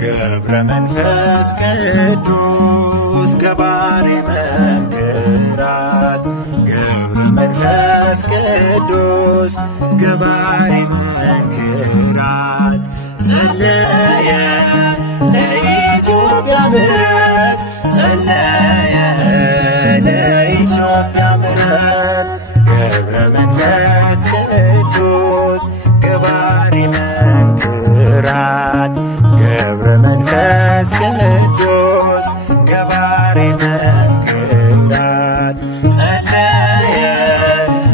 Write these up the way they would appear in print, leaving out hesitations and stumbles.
ገብረ መንፈስ ቅዱስ ገባሬ መንክራት ገብረ መንፈስ ቅዱስ ገባሬ መንክራት ጸለየ ለኢትዮጵያ ምሕረት ጸለየ ለኢትዮጵያ ምሕረት ገብረ መንፈስ ቅዱስ ገባሬ መንክራት ገብረ መንፈስ ቅዱስ ገባሬ መንክራት ጸለየ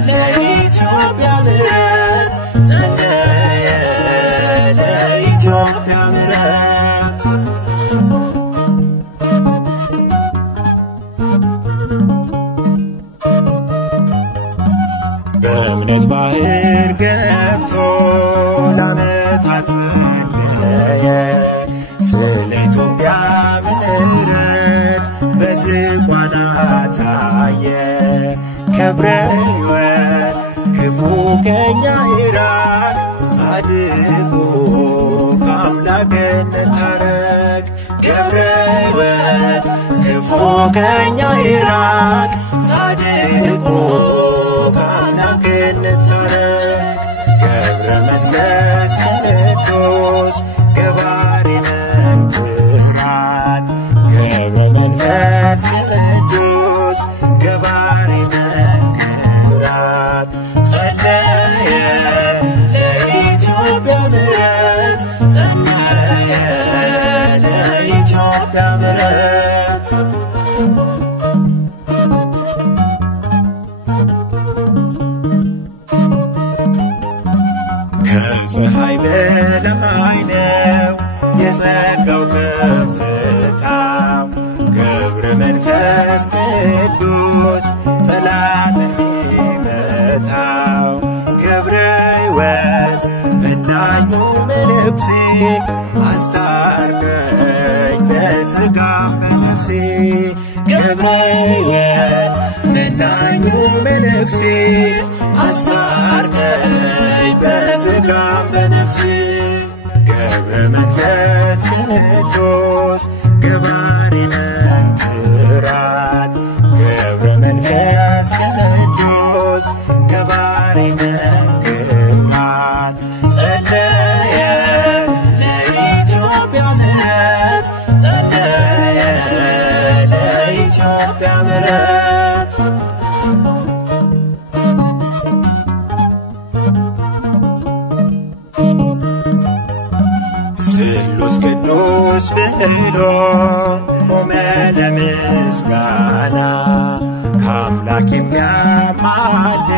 ለኢትዮጵያ ምሕረት ጸለየ ለኢትዮጵያ ምሕረት በእምነት ባህር ገብቶ ለዓመታት ጸለየ ስለ ኢትዮጵያ ምሕረት በዝቋላ ታየ ክብረ ሕይወት ክፉ ከኛ ይራቅ ጻድቁ ከአምላክነት ታረቅ ገብረ ሕይወት ክፉ ከኛ ይራቅ ጻድቁ ከአምላክነት ታረቅ ገብረ መንፈስ ቅዱስ ገባሬ መንክራት ገብረ መንፈስ ቅዱስ ገባሬ መንክራት ጸለየ ለኢትዮጵያ ምሕረት ጸለየ ለኢትዮጵያ ምሕረት ከፀሐይ በላይ ነው የጸጋው ከፍታው ገብረ መንፈስ ቅዱስ ጠላትን ይመታው ገብረ ሕይወት መናኙ መነኩሴ አስታርቀኝ በሥጋ በነፍሴ ገብረ ሕይወት መናኙ መነኩሴ አስታርቀኝ በሥጋ በነፍሴ ገብረ መንፈስ ቅዱስ ገባሬ መንክራት ገብረ መንፈስ ቅዱስ ገባሬ መንክራት ጸለየ ለኢትዮጵያ ምሕረት ጸለየ ለኢትዮጵያ ምሕረት ስሉስ ቅዱስ ብሎ ቆመ ለምስጋና ከአምላክ የሚያማልድ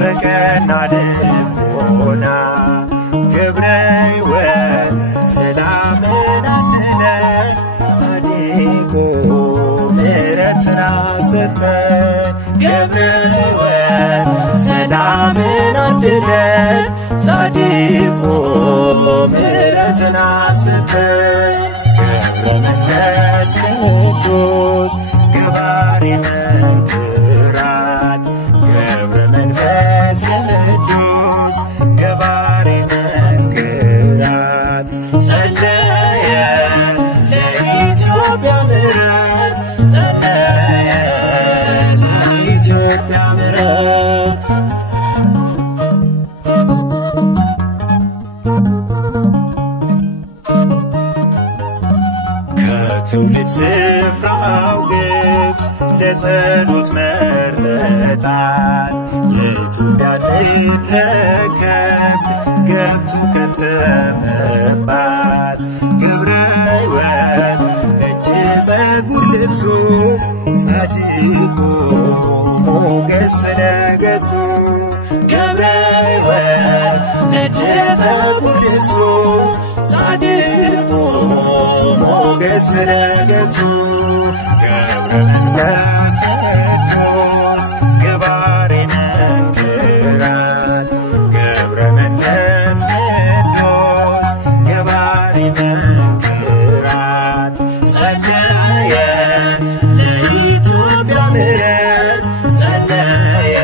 በቀና ልቦና ገብረ ሕይወት ሰላምን አድለን ጻድቁ ምሕረትን ሰጠን ገብረ ሕይወት ሰላምን አድለን ጻድቁ ምሕረትን ሰጠን ገብረ መንፈስ ቅዱስ ገባሬ መንክራት ገብረ መንፈስ ቅዱስ ገባሬ መንክራት ጸለየ ለኢትዮጵያ ምሕረት ጸለየ ለኢትዮጵያ ምሕረት ከትውልድ ስፍራው ግብፅ ለጸሎት መረጣት የኢትዮጵያን ልረከብ ገብቶ ከተመባት ገብረ ሕይወት ነጭ ጸጉር ልብሱ ጻድቁ ሞገስ ስለገጹ ገብረ ሕይወት ነጭ ጸጉር ልብሱ ጻድቁ ሞገስ ስለገጹ ገብረ መንፈስ ቅዱስ ገባሬ መንክራት ገብረ መንፈስ ቅዱስ ገባሬ መንክራት ጸለየ ለኢትዮጵያ ምሕረት ጸለየ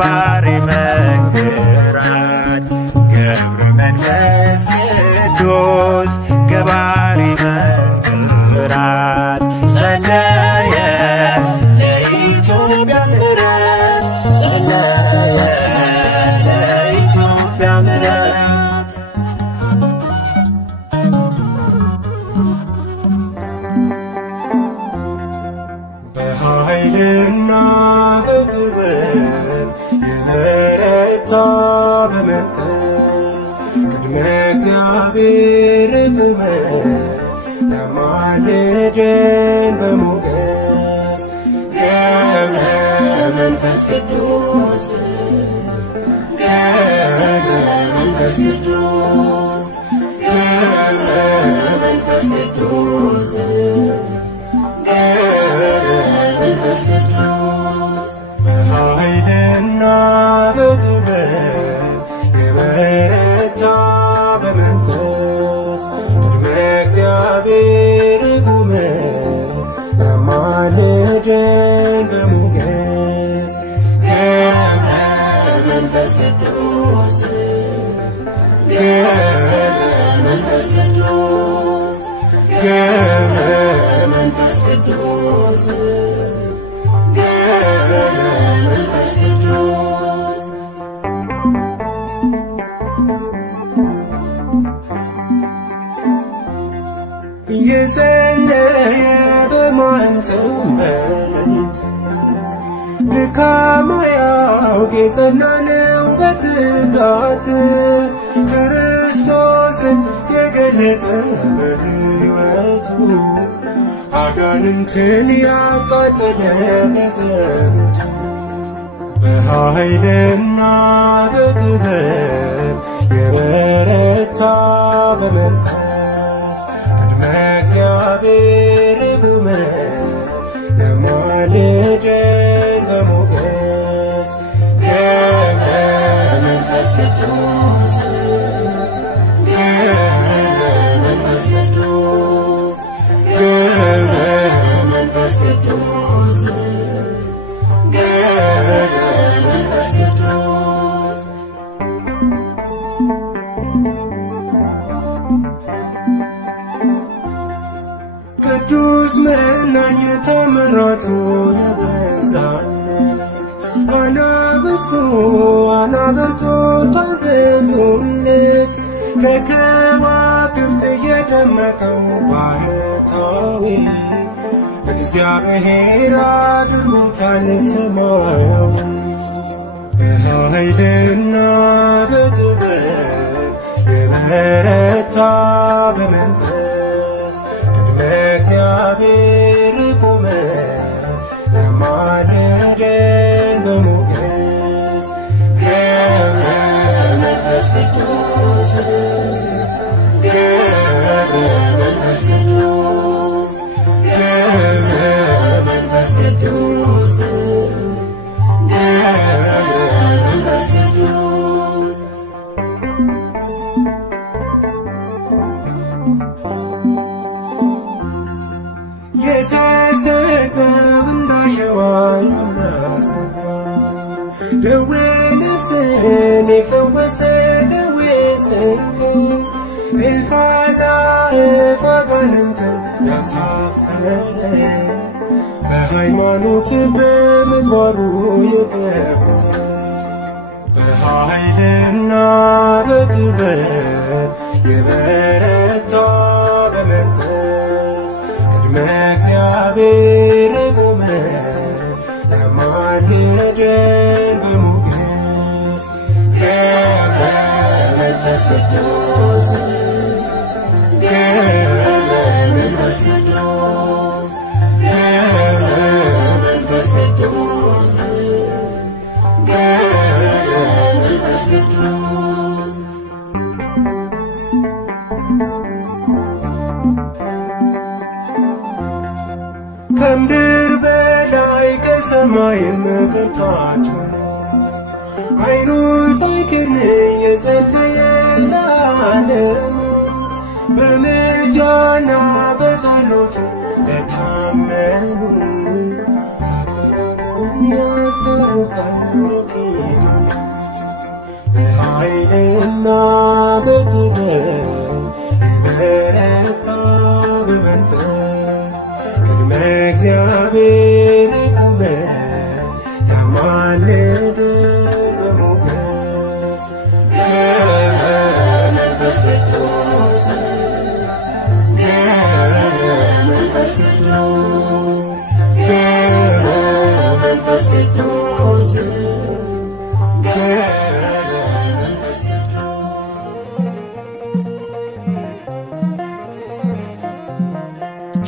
ገባሬ መንክራት ገብረ መንፈስ ቅዱስ ገባሬ መንክራት ጸለየ ለኢትዮጵያ ምሕረት ጸለየ ለኢትዮጵያ ምሕረት በኃይልና በጥበብ የበረታ በመንፈስ ቅድመ እግዚአብሔር ቆመ ለማልደን በሞገስ ገብረ መንፈስ ቅዱስ ገብረ መንፈስ ቅዱስ ገብረ መንፈስ ቅዱስ ገብረ መንፈስ ቅዱስ በኃይልና በጥበብ የበረታ በመንፈስ ቅድመ እግዚአብሔር ቆመ ለማልደን በሞገስ ገብረ መንፈስ ቅዱስ ገብረ መንፈስ ቅዱስ ገብረ መንፈስ ቅዱስ ገብረ መንፈስ ቅዱስ እየጸለየ በማንተው በሌሊት ድካም አያውቅ የጸና ነው በትጋት ክርስቶስን የገለጠ በሕይወቱ አጋንንትን ያቃጠለ በጸሎቱ በኃይልና በጥበብ የበረታ በመንፈስ ቅድመ እግዚአብሔር ቆመ ለማልደን በሞገስ ገብረ መንፈስ ቅዱስ ገብረ መንፈስ ቅዱስ ገብረ መንፈስ ቅዱስ ገብረ መንፈስ ቅዱስ ቅዱስ መናኝ ተመራቶ የበዛለት አናብስቶ አናብርቶ ታዘዙለት ከከዋክብት የደመቀው ባህታዊ እግዚአብሔር አድርጎታል ሰማያዊ በኃይልና በጥበብ የበረታ በመንፈስ ቅድመ እግዚአብሔር ቆመ ለማልደን በሞገስ ገብረ መንፈስ ቅዱስ ገብረ መንፈስ ቅዱስ ገብረ መንፈስ ቅዱስ ገብረ መንፈስ ቅዱስ የተሰጠው እንዳሸዋ ያላሰባ ደዌ ነፍስን የፈወሰ ደዌ ስጋን እልፍ አእላፍ አጋንንትን ያሳፈረ በሃይማኖት በምግባሩ የከበረ በኃይልና በጥበብ የበረታ በመንፈስ ቅድመ እግዚአብሔር ቆመ ለማልደን በሞገስ ገብረ መንፈስ ቅዱስ ገብረ መንፈስ ቅዱስ ገብረ መንፈስ ቅዱስ ገብረ መንፈስ ቅዱስ ከምድር በላይ ከሰማይም በታች አይኑ ሳይክል የጸለየ ለዓለም በምልጃና በጸሎቱ ለታመኑ ያስደርቃል በኃይልና በጥበብ የበረታ በመንፈስ ቅድመ እግዚአብሔር የቆመ ያማልድ በሞገስ መንፈስ ቅዱስ መንፈስ ቅዱስ መንፈስ ቅዱስ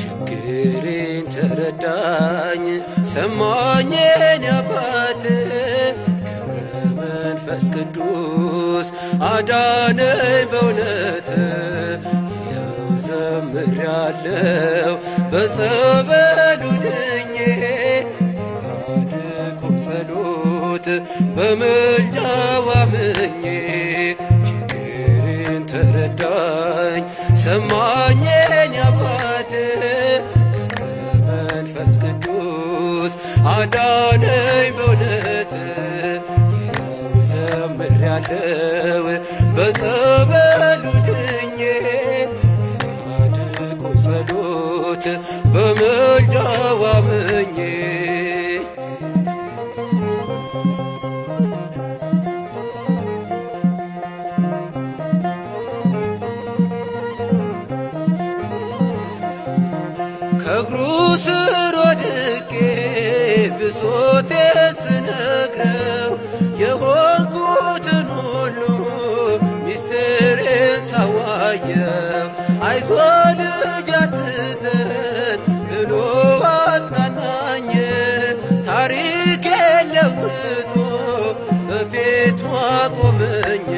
ችግሬን ተረዳኝ ሰማኝ የኔ አባት ገብረ መንፈስ ቅዱስ አዳነኝ በእውነት ይኸው ዘምሬአለሁ በጸበሉ ድኜ በጻድቁ ጸሎት በምልጃው አምኜ ችግሬን ተረዳኝ ሰማኝ የኔ አባት ገብረ መንፈስ ቅዱስ አዳነኝ በእውነት ይኸው ዘምሬአለሁ በጸበሉ ድኜ በጻድቁ ጸሎት በምልጃው አምኜ ከእግሩ ስር ወድቄ ብሶቴን ስነግረው የሆንኩትን ሁሉ ሚስጥሬን ሳዋየው አይዞህ ልጅ አትዘን ብሎ አጽናናኝ ታሪኬን ለውጦ በፊቱ አቆመኝ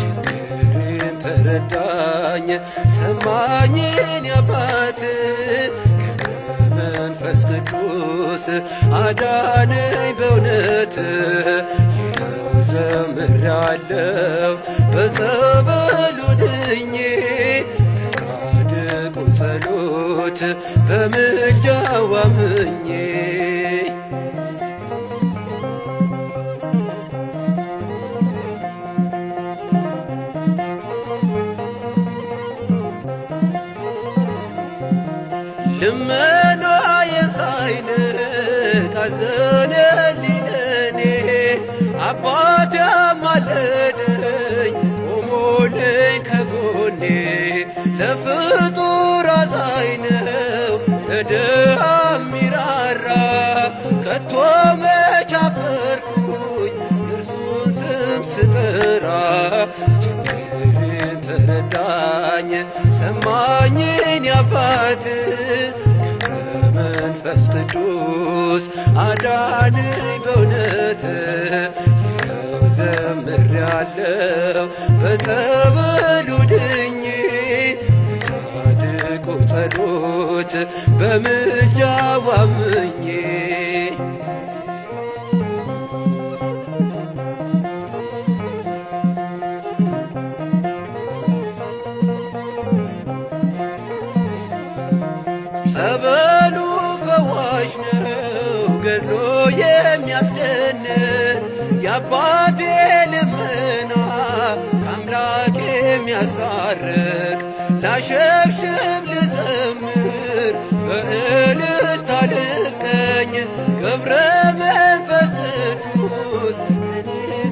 ችግሬን ተረዳኝ ሰማኝ የኔ አባት መንፈስ ቅዱስ አዳነኝ በእውነት ይኸው ዘምሬአለሁ በጸበሉ ድኜ በጻድቁ ጸሎት በምልጃው አምኜ ልመናዬን ሳይንቅ አዘነልኝ ለኔ አባቴ አማለደኝ ቆሞልኝ ከጎኔ ለፍጡር አዛኝ ነው ለድሃ ሚራራ ከቶ መች አፈርኩኝ የእርሱን ስም ስጠራ ችግሬን ተረዳኝ ሰማኝ የኔ አባት ገብረ መንፈስ ቅዱስ አዳነኝ በእውነት ይኸው ዘምሬአለሁ በጸበሉ ድኜ በጻድቁ ጸሎት በምልጃው አምኜ ጸበሉ ፈዋሽ ነው ገድሎ የሚያስደንቅ የአባቴ ልመና ከአምላክ የሚያስታርቅ ላሸብሽብ ልዘምር በእልልታ ልቀኝ ገብረ መንፈስ ቅዱስ እኔ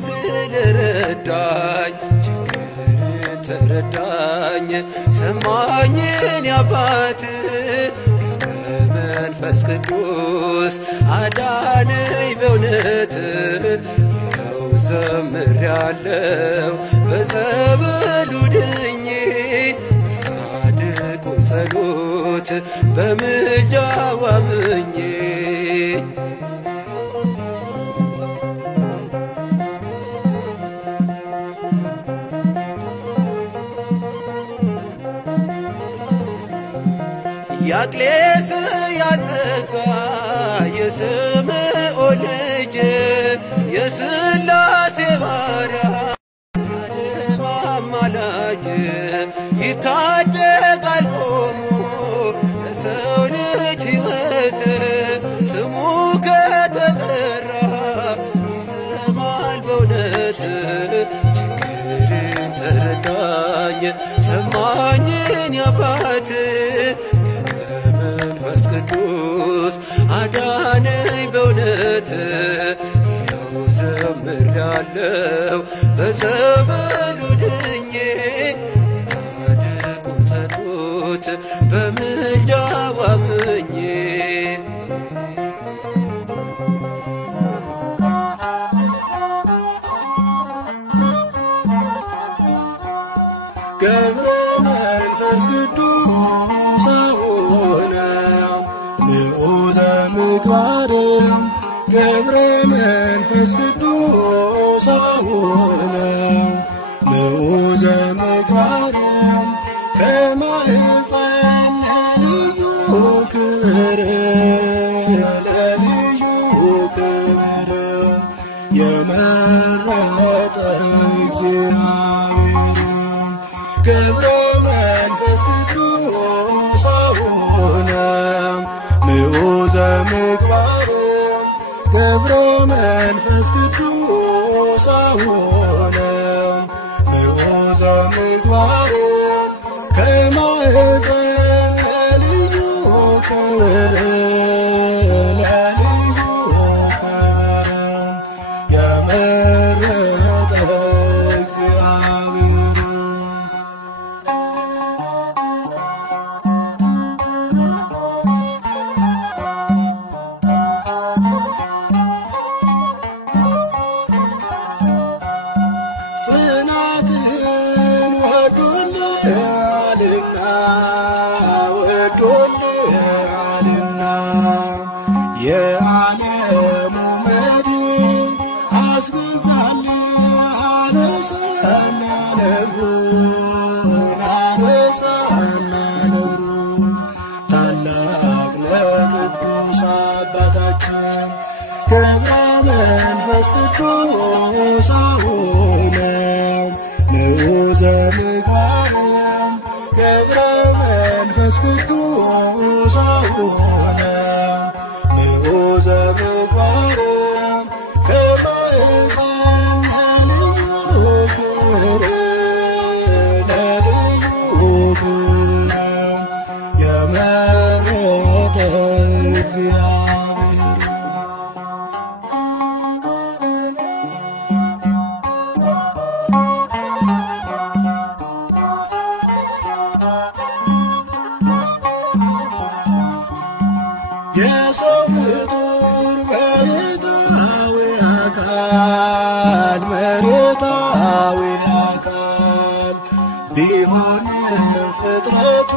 ስለረዳኝ ችግሬን ተረዳኝ ሰማኝ የኔ አባት መንፈስ ቅዱስ አዳነኝ በእውነት ይኸው ዘምሬአለሁ በጸበሉ ድኜ በጻድቁ ጸሎት በምልጃው አምኜ ያቅሌስ ያጸጋ የስምዖን ልጅ የሥላሴ ባሪያ የዓለም አማላጅ ይታደጋል ቆሞ ለሰው ልጅ ሕይወት ስሙ ከተጠራ ይሰማል በእውነት ሕይወት መንፈስ ቅዱስ አዳነኝ በእውነት ይኸው ዘምሬአለሁ በጸበሉ ድኜ በጻድቁ ጸሎት በምልጃው አምኜ ገብረ መንፈስ ቅዱስ አቡነ ንዑዘ ምግባር ገብረ መንፈስ ቅዱስ አቡነ ንዑዘ ምግባር ከማኅፀን ለልዩ ክብር ለልዩ ክብር የመረጠ እግዚአብሔር ገብረ መንፈስ ቅዱስ አቡነ ንዑዘ ምግባር ገብረ መንፈስ ቅዱስ አቡነ ንዑዘ ምግባር ከማኅፀን ለልዩ ክብር ለልዩ ክብር የመረጠ እግዚአብሔር ጽናትህን ወዶልሃልና ወዶልሃልና የዓለሙ መድን አስገዛልህ አነሳና ነፍሱን አነሳና ነፍሱን ታላቅ ለቅዱስ አባታችን ገብረ መንፈስ ቅዱስ አቡነ ንዑዘ ምግባር ገብረ መንፈስ ቅዱስ አቡነ ንዑዘ ምግባር ከማኅፀን ለልዩ ክብር ለልዩ ክብር የመረጠ እግዚአብሔር የሰው ፍጡር መሬታዊ አካል ቢሆንም ፍጥረቱ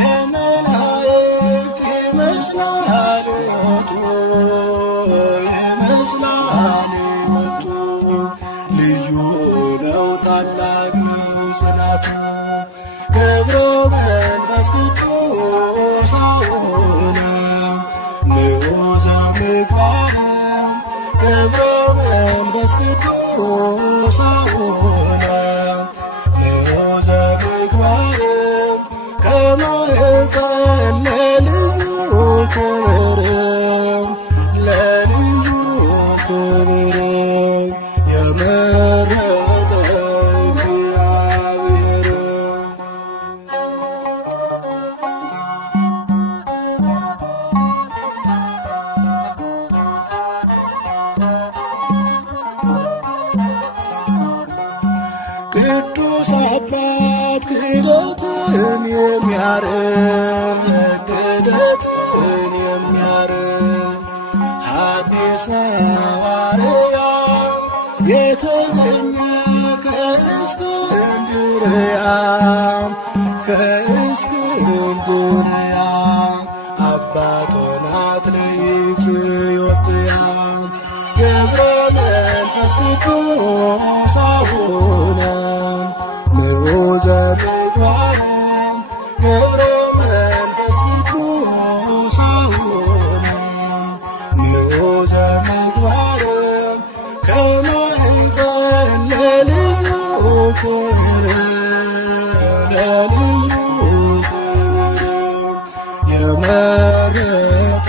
የመላእክት ይመስላል ሕይወቱ ይመስላል ሕይወቱ ልዩ ነው ታላቅ ነው ጽናቱ ገብረ መንፈስ ቅዱስ አቡነ ንዑዘ ምግባር ገብረ መንፈስ ቅዱስ አቡነ ንዑዘ ምግባር ከማኅፀን ለልዩ ክብር ለልዩ ክብር የመረጠ እግዚአብሔር ቅዱስ አባት ክህደትን የሚያርቅ ክህደትን የሚያርቅ ሐዲስ ሐዋርያ የተገኘ ከእስክንድርያ ከእስክንድርያ አባት ሆናት ለኢትዮጵያ ገብረ መንፈስ ቅዱስ አቡነ ንዑዘ ምግባር ገብረ መንፈስ ቅዱስ አቡነ ንዑዘ ምግባር ከማኅፀን ለልዩ ክብር ለልዩ ክብር የመረጠ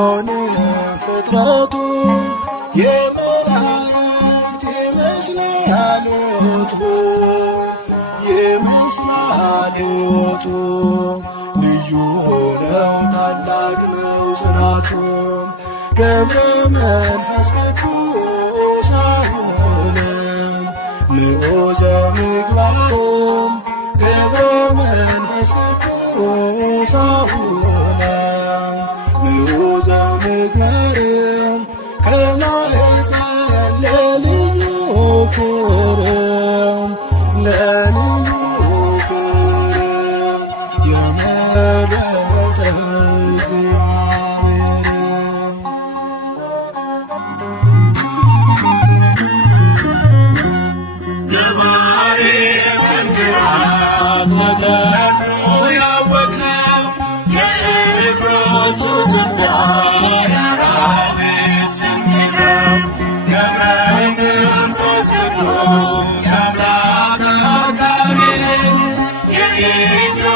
ቢሆንም ፍጥረቱ የመላእክት ይመስላል ሕይወቱ ይመስላል ሕይወቱ ልዩ ሆነው ታላቅ ነው ጽናቱ ገብረ መንፈስ ቅዱስ አሁን ንዑዘ ምግባር ገብረ መንፈስ ቅዱስ አሁን ንዑዘ ምግባር ከማኅፀን ለልዩ ክብር ለልዩ ክብር የመረጠ እግዚአብሔር ገባሬ መንገራት መገኑ ያወቅነው የእግሮቹ ትቢያ ያራቤት ስንሄደው ገብረ መንፈስ ቅዱስ አምላክ አቃቤ የኢትዮጵያ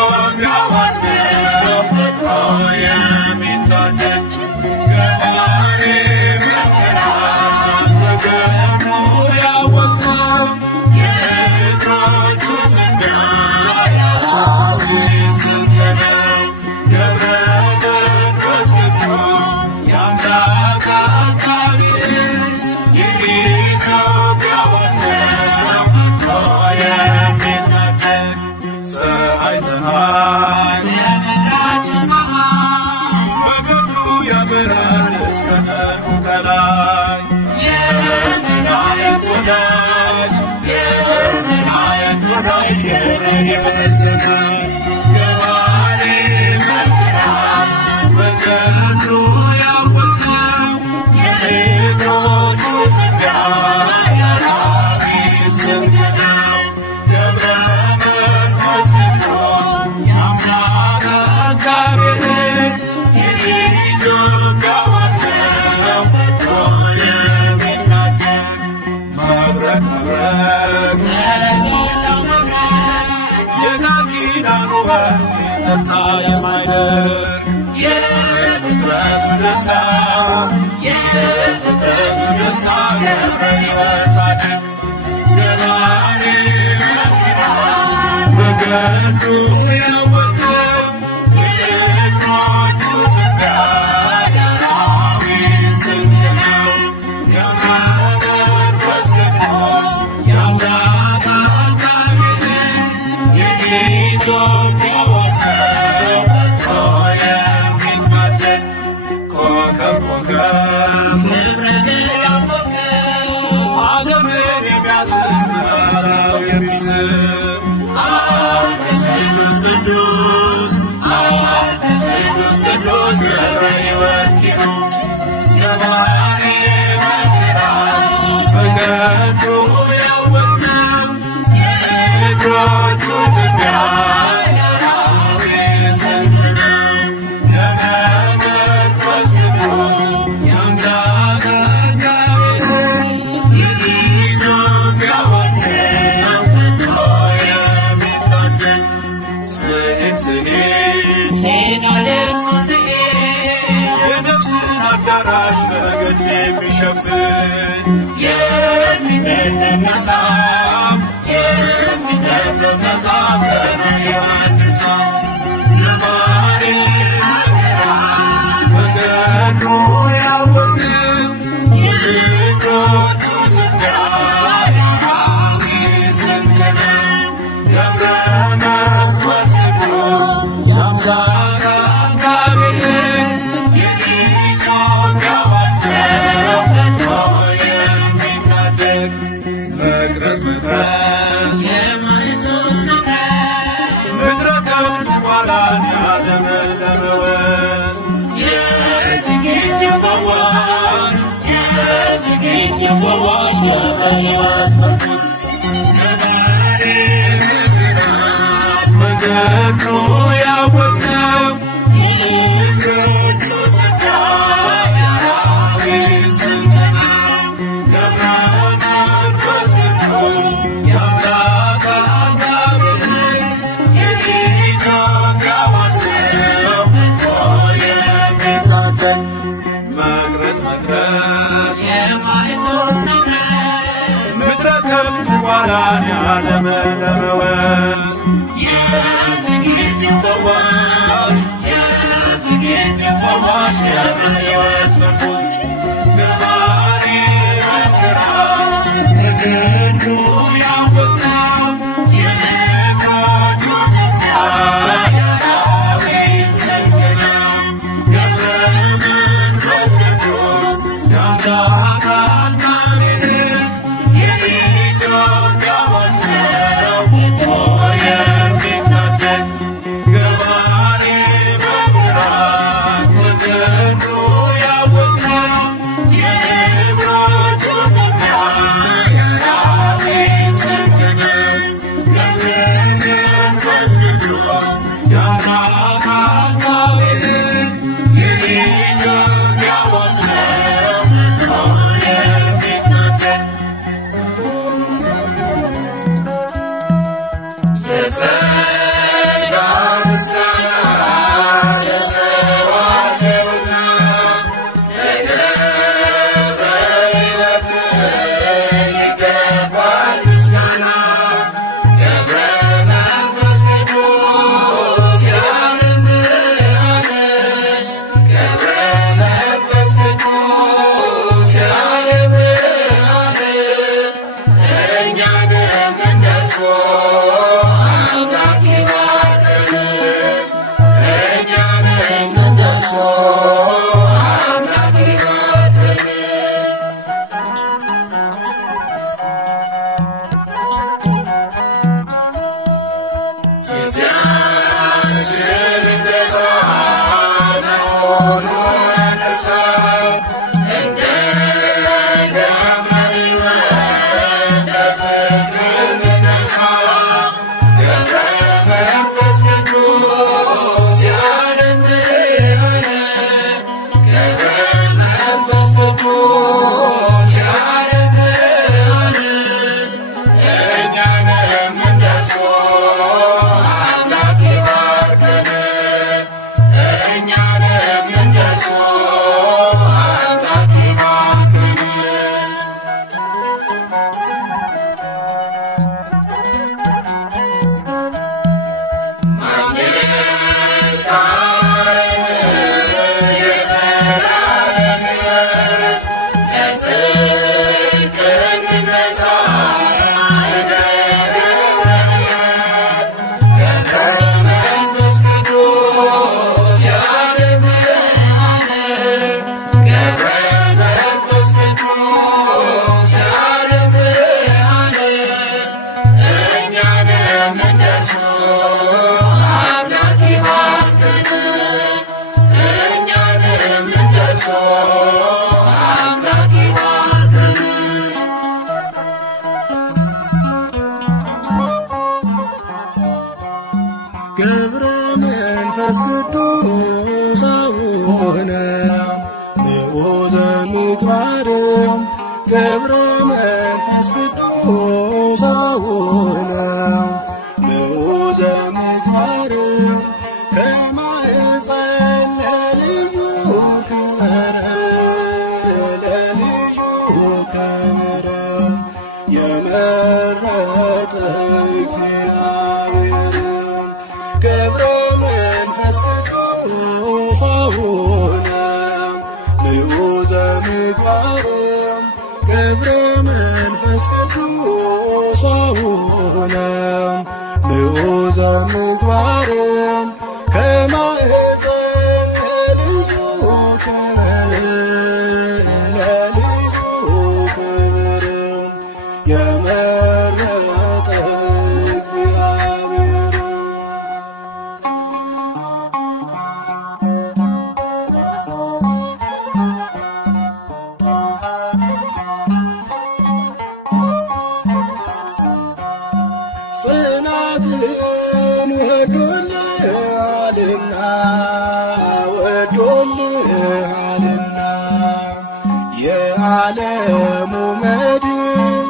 ዋስነው ፈጥሮ የሚታደግ ገባሬ መንገራት መገኑ ያወቅነው የእግሮቹ ትቢያ ያራቤት ስንሄደው ገብረ መንፈስ ቅዱስ የአምላክ አቃቤ የኢትዮጵያ ወሰን ፈጥሮ የሚታደግ ፀሐይ የምድራችን ፀሐይ በገብሩ ያበራል እስከ ጠልቁ ከላይ የመላእክት ወዳጅ የመላእክት ወዳጅ ይመስገን ገባሬ መንገራት በገብሩ ያወቅነው የእግሮቹ ትቢያ ያራቤት ስንሄደው ገብረ መንፈስ ቅዱስ የአምላክ አቃቤ የኢትዮጵያ ወሰን ፈጥሮ የሚታደግ መብረቅ መብረቅ ስለሌለው መብረቅ የቃል ኪዳኑ ወንዝ ሲጠጣ የማይደርቅ የፍጥረቱ ደስታ የፍጥረቱ ደስታ ገብረ ሕይወት ጻድቅ ገባሬ መንገራት በገድሉ ያወቅነው የእግሮቹ ትቢያ ያራቤት ስንሄደው ገብረ መንፈስ ቅዱስ የአምላክ አቃቤ የኢትዮጵያ ወሰን ፈጥሮ የሚታደግ ኮከብ ኮከብ ንብረት ያወቀው ዓለምን የሚያስመራው የሚስብ ቅዱስ ቅዱስ ቅዱስ ቅዱስ ገብረ ሕይወት ኪሩብ ገባሬ መንገራት በገድሉ ያወቅነው የእግሮቹ ትቢያ ያራቤት ስንሄደው ገብረ መንፈስ ቅዱስ የአምላክ አቃቤ የኢትዮጵያ ወሰን ፈጥሮ የሚታደግ ስዕል ስዕል የነፍስን አዳራሽ በግድ የሚሸፍን የሚደነቅ መጽሐፍ መጽሐፍ ዮሐንስ ገባሬ መንገራት በገድሉ ያወቅነው የእግሮቹ ትቢያ ያራቤት ስንሄደው ገብረ መንፈስ ቅዱስ የአምላክ አቃቤ የኢትዮጵያ ወሰን ፈጥሮ የሚታደግ መቅረዝ መቅረዝ የማይቶት መቅረዝ ምድረ ከብት በኋላን ያለመለመ ወንዝ የዝግጅት ፈዋሽ ገብረ ሕይወት ቅዱስ ገባሬ መንገራት በገድሉ ያወቅነው የእግሮቹ ትቢያ ያራቤት ስንሄደው ገብረ መንፈስ ቅዱስ የአምላክ አቃቤ የኢትዮጵያ ወሰን ፈጥሮ የሚታደግ መድረስ የማይቶት መድረስ ምድረ ከብት ዋላን ያለመለመወስ የዝጌት ፈዋሽ የዝጌት ፈዋሽ የሕይወት ምርኩዝ ገባሪ መከራት በገድሉ ያወቅነው የነገሮቹ ያዳዊት ስንቅ ነው ገብረ መንፈስ ቅዱስ የአምላክ አዳሜን የኢትዮጵያ ወሰነው ፍቶ የሚታደግ ገባሬ መብራት በገድሉ ያወቅነው የነገሮቹ ያዳዊት ስንቅ ነው ገብረ መንፈስ ቅዱስ የአምላክ አዳሜን የኢትዮጵያ ወሰነው ፍቶ የሚታደግ የጸጋ ምስጋና ለሰዋለውና ለገብረ ሕይወት ይገባል ምስጋና ገብረ መንፈስ ቅዱስ የዓለም ብርሃን ገብረ መንፈስ ቅዱስ የዓለም ብርሃን እኛንም እንደርሱ አምላክ ይባርከን እኛንም እንደርሱ አምላክ ይባርከን ጊዜያችን እንደሳ መሆኑን እርሳ እንደ ገብረ ሕይወት ለጽድቅ እንነሳ ገብረ መንፈስ ቅዱስ የዓለም ብርሃን ገብረ መንፈስ ቅዱስ የዓለም ብርሃን እኛንም እንደርሱ አምላክ ይባርከን እኛንም እንደርሱ አምላክ ይባርከን ማግኘት የዘላለም ሕይወት ለጽድቅ እንነሳ እንደ ገብረ ሕይወት ገብረ መንፈስ ቅዱስ የዓለም ብርሃን ገብረ መንፈስ ቅዱስ የዓለም ብርሃን እኛንም እንደርሱ አምላክ ይባርከን እኛንም እንደርሱ አምላክ ይባርከን ገብረ መንፈስ ቅዱስ አቡነ ንዑዘ ምግባር ገብረ መንፈስ ቅዱስ አቡነ ንዑዘ ምግባር ከማኅፀን ለልዩ ክብር ለልዩ ክብር የመረጠ እግዚአብሔር ገብረ መንፈስ ቅዱስ አቡነ ንዑዘ ምግባር ገብረ መንፈስ ቅዱስ አቡነ ንዑዘ ምግባር ከማኅፀን ለልዩ ክብር ለልዩ ክብር የመረጠ እግዚአብሔር ጽናትን ወዶልሃልና ወዶልሃልና የዓለሙ መድን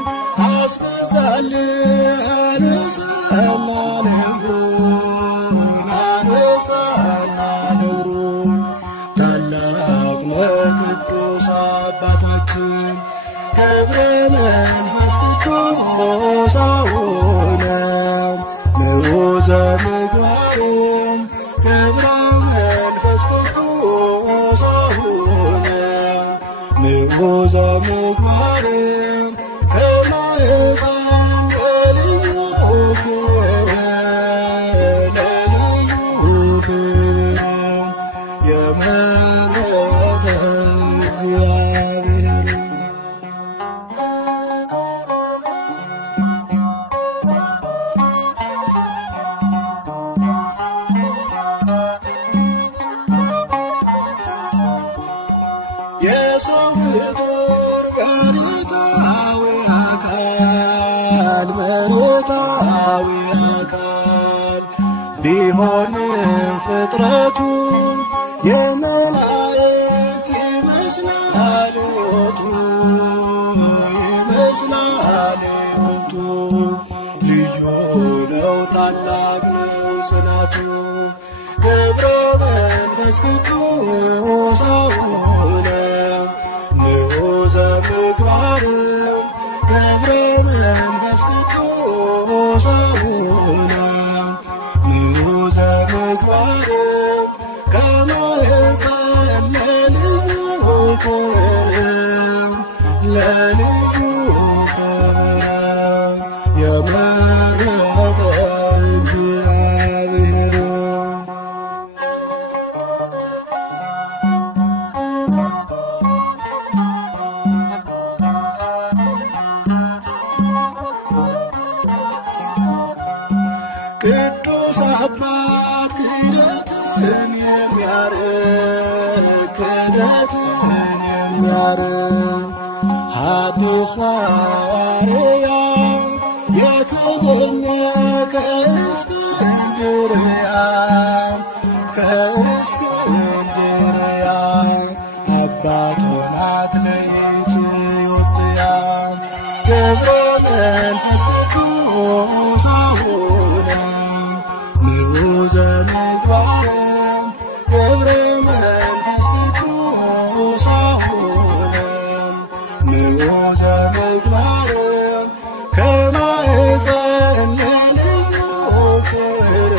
አስበዛልህ አነሳና ነፍሩን አነሳና ነፍሩን ታላቅ ነህ ቅዱሳን አባታችን ገብረ መንፈስ ቅዱስ አቡነው ምዑዘ ምግባርም ገብረ መንፈስ ቅዱስ አቡነው ምዑዘ ምግባርም ከማኅፀን ለልዩ ክብር የመረጠ እግዚአብሔር የሰው ፍጡር መሬታዊ አካል ቢሆንም ፍጥረቱ የመላእክት ይመስላል ሕይወቱ ልዩ ነው ታላቅ ነው ጽናቱ ገብረ መንፈስ ቅዱስ አቡነው ምዑዘ ምግባርም ገብረ መንፈስ ቅዱስ አቡነው ምዑዘ ምግባርም ከማኅፀን ለልዩ ክብር የመረጠ እግዚአብሔር ቅዱስ አባት ክህደትን የሚያርቅ ሐዲስ ሐዋርያ የተገኘ ከእስክንድርያ አባት ሆናት ለኢትዮጵያ ገብረ መንፈስ ቅዱስ አቡነው ምዑዘ ምግባርም ገብረ መንፈስ ቅዱስ አቡነው ምዑዘ ምግባርም ከማኅፀን ለልዩ ክብር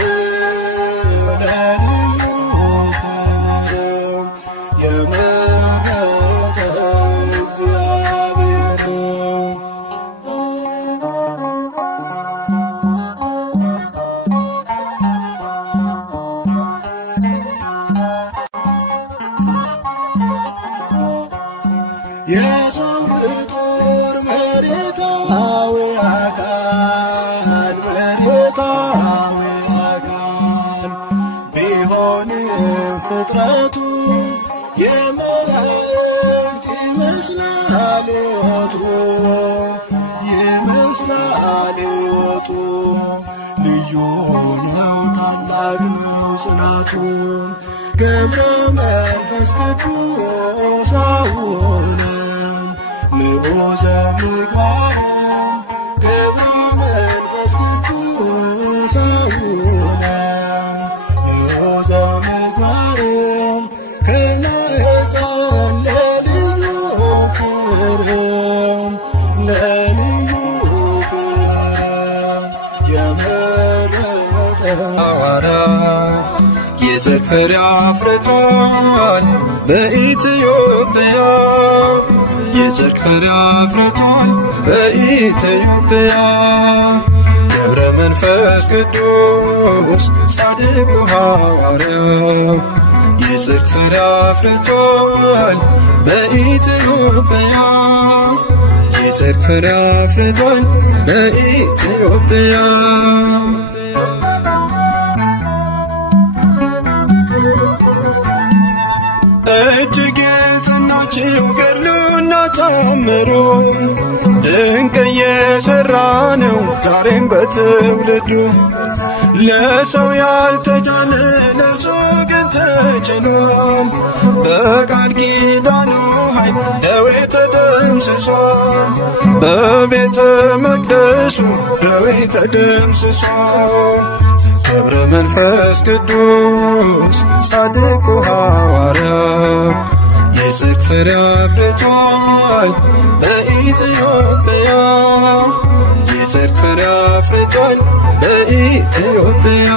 የመረጠ እግዚአብሔር የሰው ፍጡር መሬታዊ አካል ቢሆንም ፍጥረቱ የመላእክት ይመስላል ሕይወቱ ልዩ ነው ታላቅ ነው ጽናቱ ገብረ መንፈስ ቅዱስ አቡነው ምዑዘ ምግባርም ገብረ መንፈስ ቅዱስ አቡነው ምዑዘ ምግባርም ከማኅፀን ለልዩ ክብር የመረጠ የጽድቅ ፍሬ አፍርቷል በኢትዮጵያ የጽድቅ ፍሬ አፍርቷል በኢትዮጵያ ገብረ መንፈስ ቅዱስ ጻድቁ ሐዋርያው የጽድቅ ፍሬ አፍርቷል በኢትዮጵያ የጽድቅ ፍሬ አፍርቷል በኢትዮጵያ እጅግ የጸናችው ገድሉና ታምሩ ድንቅ እየሠራ ነው ዛሬም በትውልዱ ለሰው ያልተቻለ ለእርሱ ግን ተችሏል በቃል ኪዳኑ ኃይል ደዌ ተደምስሷል በቤተ መቅደሱ ደዌ ተደምስሷል ገብረ መንፈስ ቅዱስ ጻድቁ ሐዋርያው የጽድቅ ፍሬ አፍርቷል በኢትዮጵያ የጽድቅ ፍሬ አፍርቷል በኢትዮጵያ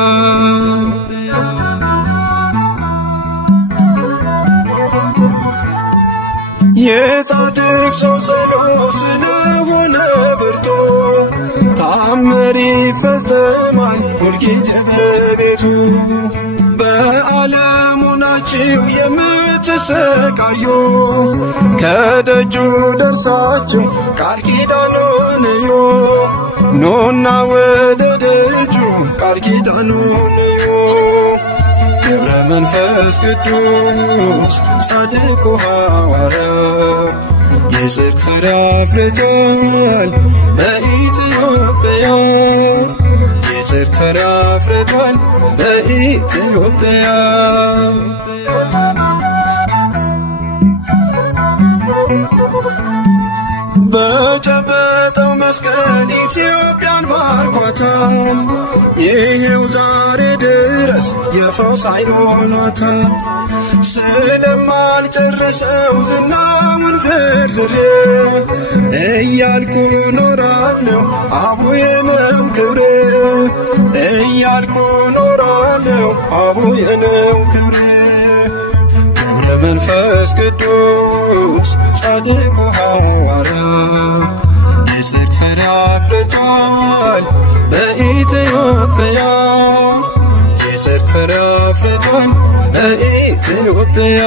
የጻድቅ ሰው ጸሎት ስለሆነ ብርቱ ተአምር ይፈጸማል ሁልጊዜ በቤቱ በዓለሙ ናችሁ የምትሰቃዩ ከደጁ ደርሳችሁ ቃል ኪዳኑን እዩ ኑና ወደ ደጁ ቃል ኪዳኑን እዩ ገብረ መንፈስ ቅዱስ ጻድቁ ሐዋርያ የጽድቅ ፍሬ አፍርቷል በኢትዮጵያ የጽድቅ ፍሬ አፍርቷል በኢትዮጵያ በጨበጠው መስቀል ኢትዮጵያን ባርኳታል ይሄው ዛሬ ድረስ የፈውስ ኃይል ሆኗታል ስለማልጨርሰው ዝናውን ዘርዝሬ እያልኩ ኖራለሁ አቡዬ ነው ክብሬ እያልኩ ኖራለሁ አቡዬ ነው ክብሬ ገብረ መንፈስ ቅዱስ ጻድቁ ሐዋርያ የጽድቅ ፍሬ አፍርቷል በኢትዮጵያ የጽድቅ ፍሬ አፍርቷል በኢትዮጵያ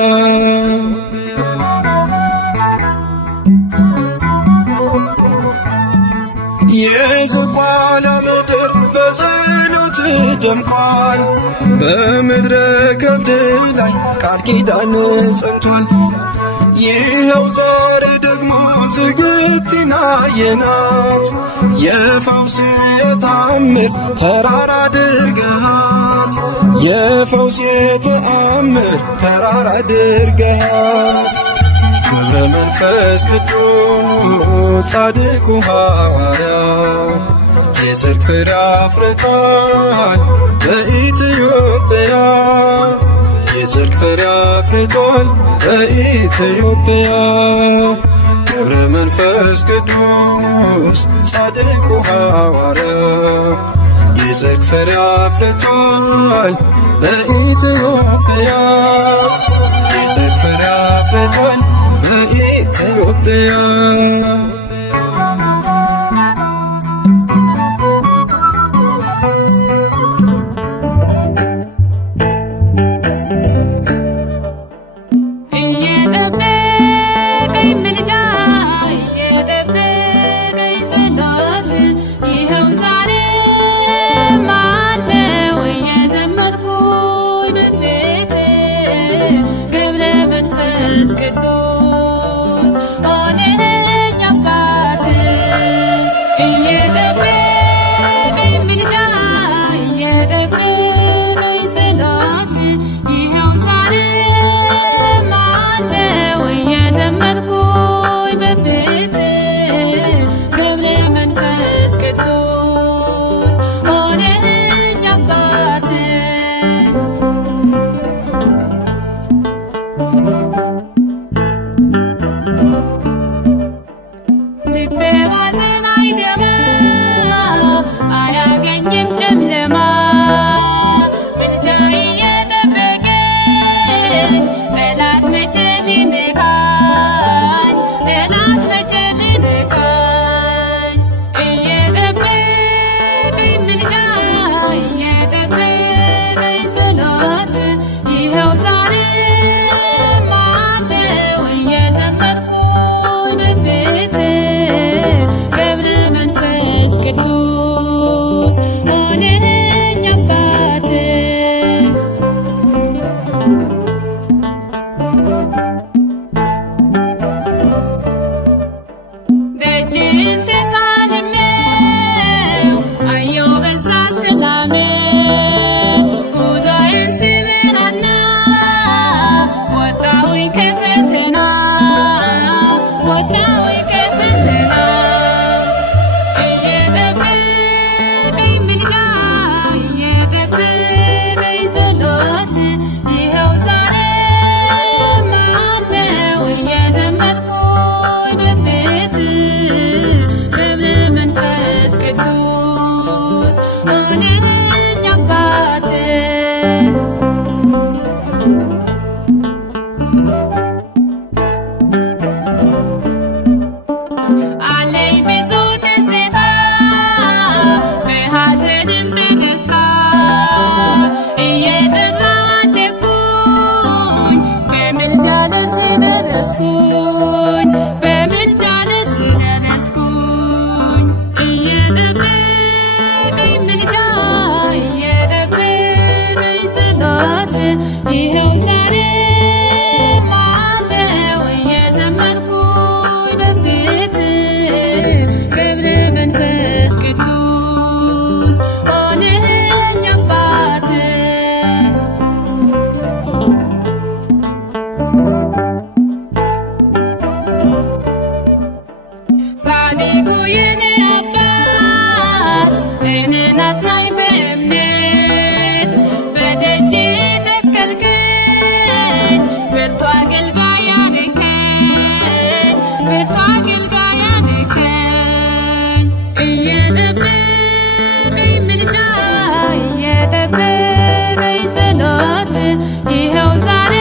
የዝቋላ ምድር በጸሎት ደምቋል በምድረ ከብድ ላይ ቃል ኪዳን ጸንቷል ይኸው ዛሬ ደግሞ ዝግቲና የናት የፈውስ የተአምር ተራራ አድርገሃት የፈውስ የተአምር ተራራ አድርገሃት ገብረ መንፈስ ቅዱስ ጻድቁ ሐዋርያ የጽድቅ ፍሬ አፍርቷል በኢትዮጵያ የጽድቅ ፍሬ አፍርቷል በኢትዮጵያ ገብረ መንፈስ ቅዱስ ጻድቁ ሐዋርያ የጽድቅ ፍሬ አፍርቷል በኢትዮጵያ የጽድቅ ፍሬ አፍርቷል በኢትዮጵያ ቅዱስ ሆነህ የኔ አባት እኔን አጽናኝ በእምነት በደጅ ተከልከኝ ብርቱ አገልጋይ አደረከኝ ብርቱ አገልጋይ አደረከኝ እየጠበቀኝ ምልጃ እየጠበቀኝ ጸሎት ይኸው ዛሬ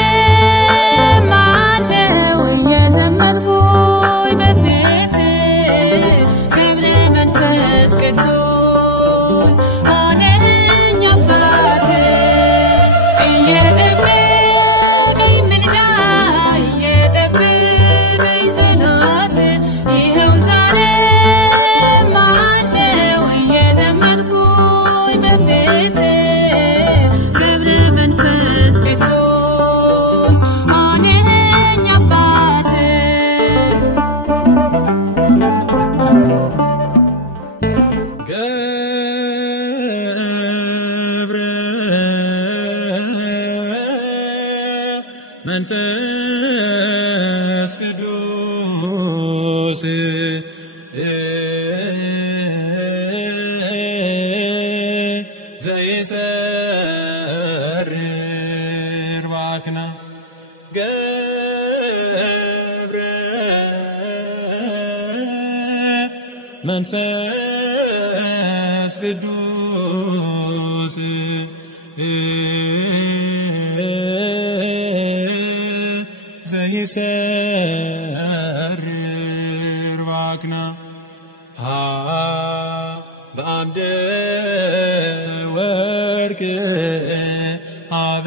መንፈስ ቅዱስ ዘይሰርር ባክና ገብረ መንፈስ ቅዱስ ዘይሰርር ባክና በአምደ ወርቅ አበ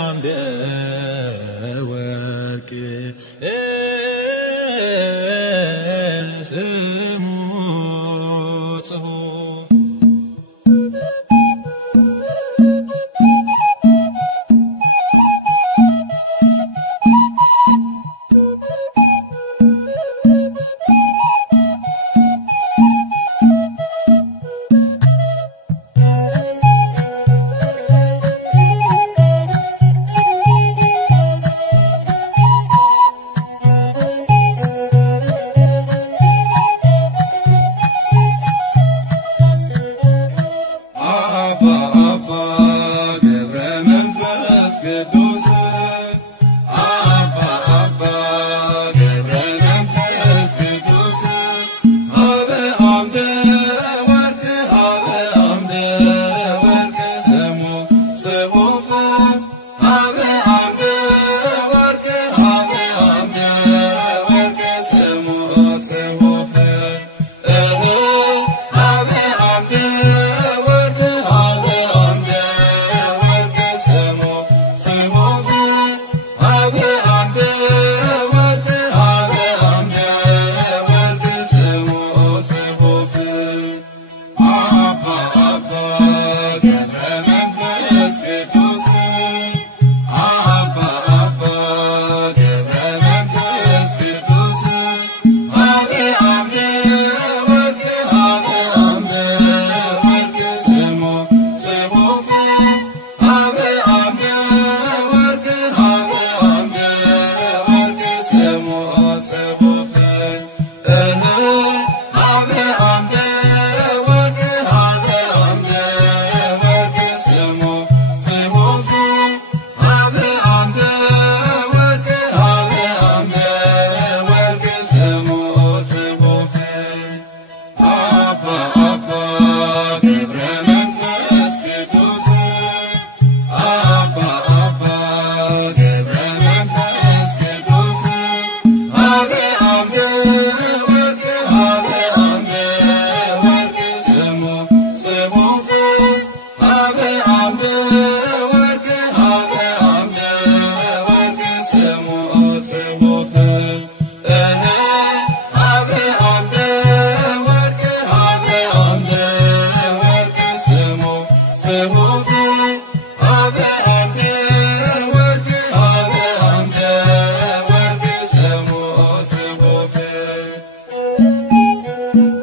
አምደ ወርቅ ስሙ ጽሑፍ Semo